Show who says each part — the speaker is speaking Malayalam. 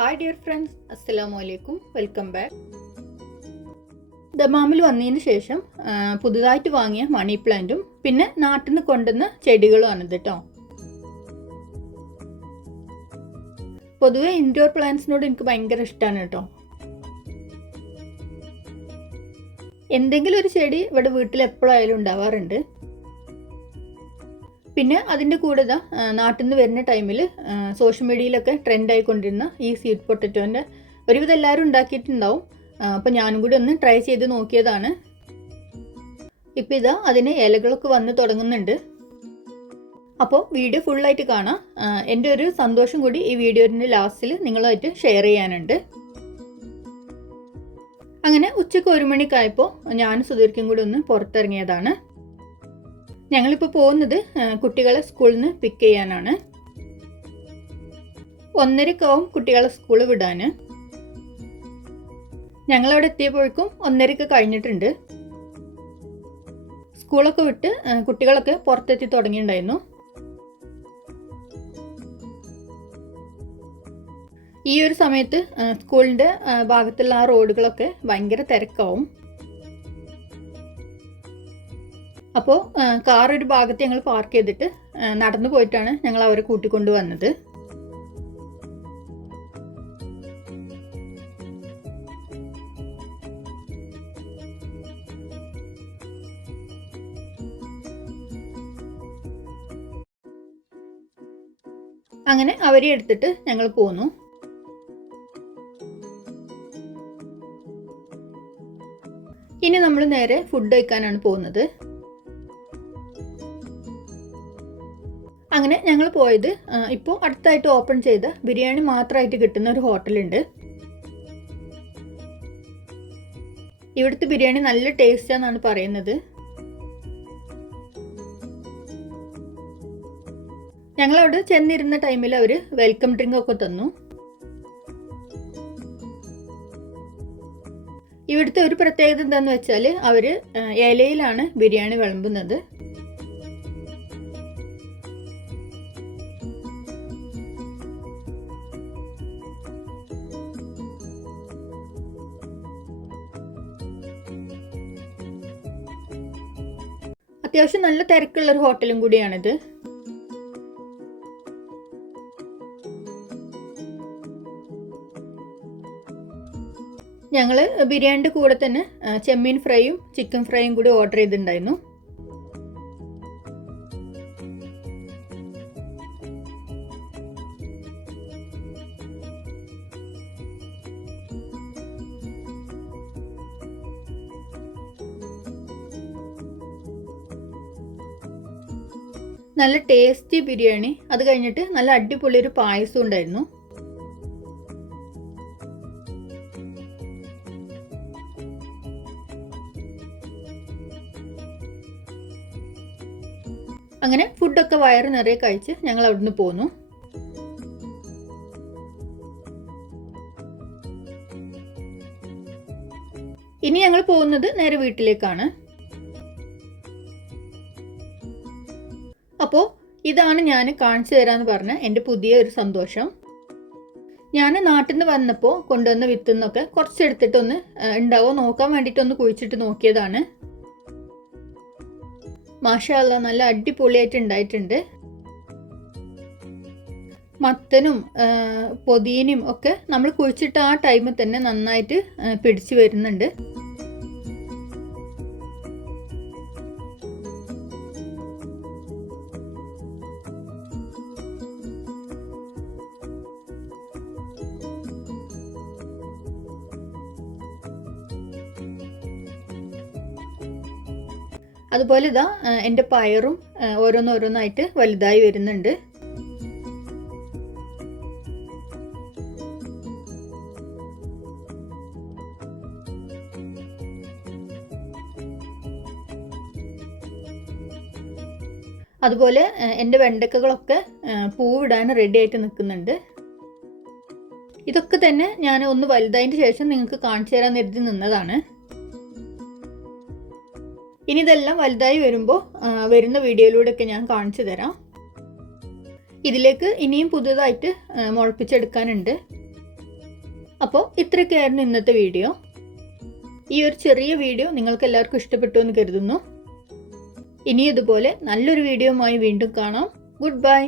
Speaker 1: ഹായ് ഡിയർ ഫ്രണ്ട്സ് അസ്സലാമു അലൈക്കും വെൽക്കം ബാക്ക് ദമാമിൽ വന്നതിന് ശേഷം പുതുതായിട്ട് വാങ്ങിയ മണി പ്ലാന്റും പിന്നെ നാട്ടിൽ നിന്ന് കൊണ്ടുവന്ന ചെടികളുമാണ് ഇത് കേട്ടോ പൊതുവെ ഇൻഡോർ പ്ലാന്റ്സിനോട് എനിക്ക് ഭയങ്കര ഇഷ്ടമാണ് കേട്ടോ എന്തെങ്കിലും ഒരു ചെടി ഇവിടെ വീട്ടിൽ എപ്പോഴായാലും ഉണ്ടാവാറുണ്ട്. പിന്നെ അതിന്റെ കൂടെ ഇതാ നാട്ടിൽ നിന്ന് വരുന്ന ടൈമിൽ സോഷ്യൽ മീഡിയയിലൊക്കെ ട്രെൻഡ് ആയിക്കൊണ്ടിരുന്ന ഈ സ്വീറ്റ് പൊട്ടറ്റോന്റെ ഒരുവിധം എല്ലാവരും ഉണ്ടാക്കിയിട്ടുണ്ടാവും. അപ്പോൾ ഞാനും കൂടി ഒന്ന് ട്രൈ ചെയ്ത് നോക്കിയതാണ്. ഇപ്പം ഇതാ അതിന് ഇലകളൊക്കെ വന്ന് തുടങ്ങുന്നുണ്ട്. അപ്പോൾ വീഡിയോ ഫുള്ളായിട്ട് കാണാം. എന്റെ ഒരു സന്തോഷം കൂടി ഈ വീഡിയോന്റെ ലാസ്റ്റിൽ നിങ്ങളായിട്ട് ഷെയർ ചെയ്യാനുണ്ട്. അങ്ങനെ ഉച്ചയ്ക്ക് ഒരു മണിക്കായപ്പോൾ ഞാൻ സുധീർക്കും കൂടി ഒന്ന് പുറത്തിറങ്ങിയതാണ്. ഞങ്ങളിപ്പോൾ പോകുന്നത് കുട്ടികളെ സ്കൂളിൽ നിന്ന് പിക്ക് ചെയ്യാനാണ്. ഒന്നരക്കാവും കുട്ടികളെ സ്കൂളിൽ വിടാൻ ഞങ്ങളവിടെ എത്തിയപ്പോഴേക്കും ഒന്നരക്ക് കഴിഞ്ഞിട്ടുണ്ട്. സ്കൂളൊക്കെ വിട്ട് കുട്ടികളൊക്കെ പുറത്തെത്തി തുടങ്ങിയിട്ടുണ്ടായിരുന്നു. ഈ ഒരു സമയത്ത് സ്കൂളിന്റെ ഭാഗത്തുള്ള ആ റോഡുകളൊക്കെ ഭയങ്കര തിരക്കാവും. അപ്പോൾ കാർ ഒരു ഭാഗത്ത് ഞങ്ങൾ പാർക്ക് ചെയ്തിട്ട് നടന്നു പോയിട്ടാണ് ഞങ്ങൾ അവരെ കൂട്ടിക്കൊണ്ട് വന്നത്. അങ്ങനെ അവരെ എടുത്തിട്ട് ഞങ്ങൾ പോന്നു. ഇനി നമ്മൾ നേരെ ഫുഡ് കഴിക്കാനാണ് പോകുന്നത്. അങ്ങനെ ഞങ്ങൾ പോയത് ഇപ്പോൾ അടുത്തായിട്ട് ഓപ്പൺ ചെയ്ത ബിരിയാണി മാത്രമായിട്ട് കിട്ടുന്ന ഒരു ഹോട്ടലുണ്ട്. ഇവിടുത്തെ ബിരിയാണി നല്ല ടേസ്റ്റാന്നാണ് പറയുന്നത്. ഞങ്ങളവിടെ ചെന്നിരുന്ന ടൈമിൽ അവർ വെൽക്കം ഡ്രിങ്ക് ഒക്കെ തന്നു. ഇവിടുത്തെ ഒരു പ്രത്യേകത എന്താണെന്ന് വെച്ചാൽ അവർ ഇലയിലാണ് ബിരിയാണി വിളമ്പുന്നത്. അത്യാവശ്യം നല്ല തിരക്കുള്ള ഒരു ഹോട്ടലും കൂടിയാണിത്. ഞങ്ങൾ ബിരിയാണിയുടെ കൂടെ തന്നെ ചെമ്മീൻ ഫ്രൈയും ചിക്കൻ ഫ്രൈയും കൂടി ഓർഡർ ചെയ്തിട്ടുണ്ടായിരുന്നു. നല്ല ടേസ്റ്റി ബിരിയാണി. അത് കഴിഞ്ഞിട്ട് നല്ല അടിപൊളി ഒരു പായസം ഉണ്ടായിരുന്നു. അങ്ങനെ ഫുഡൊക്കെ വയറ് നിറയെ കഴിച്ച് ഞങ്ങൾ അവിടുന്ന് പോന്നു. ഇനി ഞങ്ങൾ പോകുന്നത് നേരെ വീട്ടിലേക്കാണ്. അപ്പോൾ ഇതാണ് ഞാൻ കാണിച്ചു തരാമെന്ന് പറഞ്ഞ എന്റെ പുതിയ ഒരു സന്തോഷം. ഞാൻ നാട്ടിൽ നിന്ന് വന്നപ്പോൾ കൊണ്ടുവന്ന വിത്തിൽ നിന്നൊക്കെ കുറച്ചെടുത്തിട്ടൊന്ന് ഉണ്ടാവോ നോക്കാൻ വേണ്ടിയിട്ടൊന്ന് കുഴിച്ചിട്ട് നോക്കിയതാണ്. മാഷാല്ല നല്ല അടിപൊളിയായിട്ട് ഉണ്ടായിട്ടുണ്ട്. മത്തനും പൊതിയനും ഒക്കെ നമ്മൾ കുഴിച്ചിട്ട് ആ ടൈമിൽ തന്നെ നന്നായിട്ട് പിടിച്ചു വരുന്നുണ്ട്. അതുപോലെ ഇതാ എന്റെ പയറും ഓരോന്നോരോന്നായിട്ട് വലുതായി വരുന്നുണ്ട്. അതുപോലെ എന്റെ വെണ്ടക്കകളൊക്കെ പൂവിടാൻ റെഡി ആയിട്ട് നിൽക്കുന്നുണ്ട്. ഇതൊക്കെ തന്നെ ഞാൻ ഒന്ന് വലുതായതിന്റെ ശേഷം നിങ്ങൾക്ക് കാണിച്ചു തരാൻ കരുതി നിന്നതാണ്. ഇനി ഇതെല്ലാം വലുതായി വരുമ്പോൾ വരുന്ന വീഡിയോയിലൂടെയൊക്കെ ഞാൻ കാണിച്ചു തരാം. ഇതിലേക്ക് ഇനിയും പുതുതായിട്ട് മുളപ്പിച്ചെടുക്കാനുണ്ട്. അപ്പോൾ ഇത്രയൊക്കെയായിരുന്നു ഇന്നത്തെ വീഡിയോ. ഈ ഒരു ചെറിയ വീഡിയോ നിങ്ങൾക്ക് എല്ലാവർക്കും ഇഷ്ടപ്പെട്ടു എന്ന് കരുതുന്നു. ഇനി ഇതുപോലെ നല്ലൊരു വീഡിയോയുമായി വീണ്ടും കാണാം. Good bye.